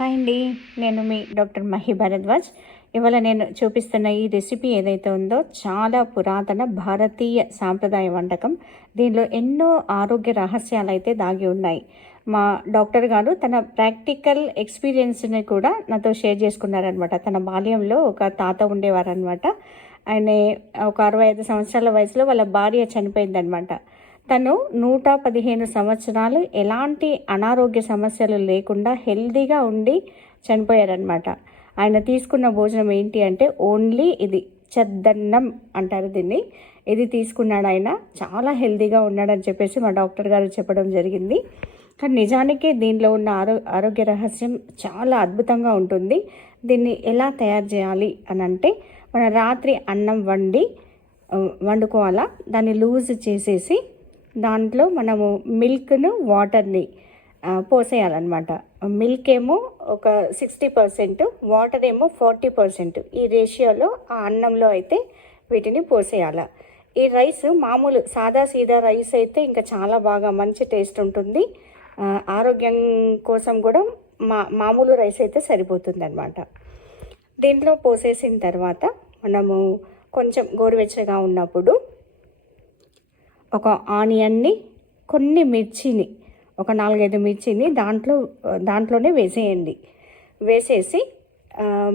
Hi అండి, నేను మీ doctor Mahi Bharadwaj. ఇవాళ నేను చూపిస్తున్న ఈ రెసిపీ ఏదైతే ఉందో చాలా పురాతన భారతీయ సాంప్రదాయ వంటకం. దీనిలో ఎన్నో ఆరోగ్య రహస్యాలు అయితే దాగి ఉన్నాయి. మా డాక్టర్ గారు తన ప్రాక్టికల్ ఎక్స్పీరియన్స్ని కూడా నాతో షేర్ చేసుకున్నారనమాట. తన బాల్యంలో ఒక తాత ఉండేవారనమాట. ఆయన ఒక 65 సంవత్సరాల వయసులో వాళ్ళ భార్య చనిపోయిందనమాట. తను 115 సంవత్సరాలు ఎలాంటి అనారోగ్య సమస్యలు లేకుండా హెల్తీగా ఉండి చనిపోయారనమాట. ఆయన తీసుకున్న భోజనం ఏంటి అంటే ఓన్లీ ఇది చద్దన్నం అంటారు దీన్ని. ఇది తీసుకున్నాడు. ఆయన చాలా హెల్తీగా ఉన్నాడని చెప్పేసి మా డాక్టర్ గారు చెప్పడం జరిగింది. కానీ నిజానికి దీనిలో ఉన్న ఆరోగ్య రహస్యం చాలా అద్భుతంగా ఉంటుంది. దీన్ని ఎలా తయారు చేయాలి అని అంటే, మన రాత్రి అన్నం వండుకోవాలా. దాన్ని లూజ్ చేసేసి దాంట్లో మనము మిల్క్ను వాటర్ని పోసేయాలన్నమాట. మిల్క్ ఏమో ఒక 60%, వాటర్ ఏమో 40%. ఈ రేషియోలో ఆ అన్నంలో అయితే వీటిని పోసేయాల. ఈ రైస్ మామూలు సాదా సీదా రైస్ అయితే ఇంకా చాలా బాగా మంచి టేస్ట్ ఉంటుంది. ఆరోగ్యం కోసం కూడా మామూలు రైస్ అయితే సరిపోతుంది అనమాట. దీంట్లో పోసేసిన తర్వాత మనము కొంచెం గోరువెచ్చగా ఉన్నప్పుడు ఒక ఆనియన్ని, కొన్ని మిర్చిని, ఒక 4-5 మిర్చిని దాంట్లోనే వేసేయండి. వేసేసి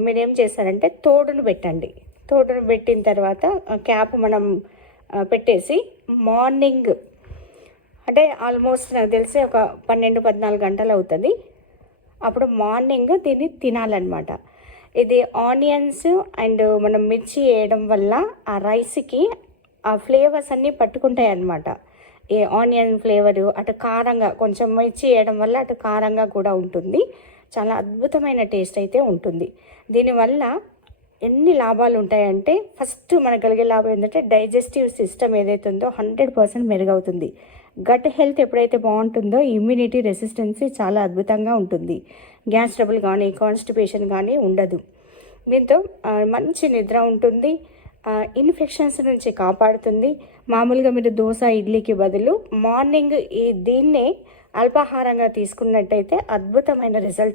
మీరేం చేస్తారంటే తోడును పెట్టండి. తోడును పెట్టిన తర్వాత క్యాప్ మనం పెట్టేసి మార్నింగ్ అంటే ఆల్మోస్ట్ నాకు తెలిసి ఒక 12-14 గంటలు అవుతుంది. అప్పుడు మార్నింగ్ దీన్ని తినాలన్నమాట. ఇది ఆనియన్స్ అండ్ మనం మిర్చి వేయడం వల్ల ఆ రైస్కి ఆ ఫ్లేవర్స్ అన్నీ పట్టుకుంటాయి అన్నమాట. ఈ ఆనియన్ ఫ్లేవరు అటు కారంగా, కొంచెం మిర్చి వేయడం వల్ల అటు కారంగా కూడా ఉంటుంది. చాలా అద్భుతమైన టేస్ట్ అయితే ఉంటుంది. దీనివల్ల ఎన్ని లాభాలు ఉంటాయంటే, ఫస్ట్ మనకు కలిగే లాభం ఏంటంటే డైజెస్టివ్ సిస్టమ్ ఏదైతే ఉందో 100% మెరుగవుతుంది. గట్ హెల్త్ ఎప్పుడైతే బాగుంటుందో ఇమ్యూనిటీ రెసిస్టెన్సీ చాలా అద్భుతంగా ఉంటుంది. గ్యాస్ ట్రబుల్ కానీ కాన్స్టిపేషన్ కానీ ఉండదు. దీంతో మంచి నిద్ర ఉంటుంది. ఇన్ఫెక్షన్స్ నుంచి కాపాడుతుంది. మామూలుగా మీరు దోశ, ఇడ్లీకి బదులు మార్నింగ్ దీన్నే అల్పాహారంగా తీసుకున్నట్టయితే అద్భుతమైన రిజల్ట్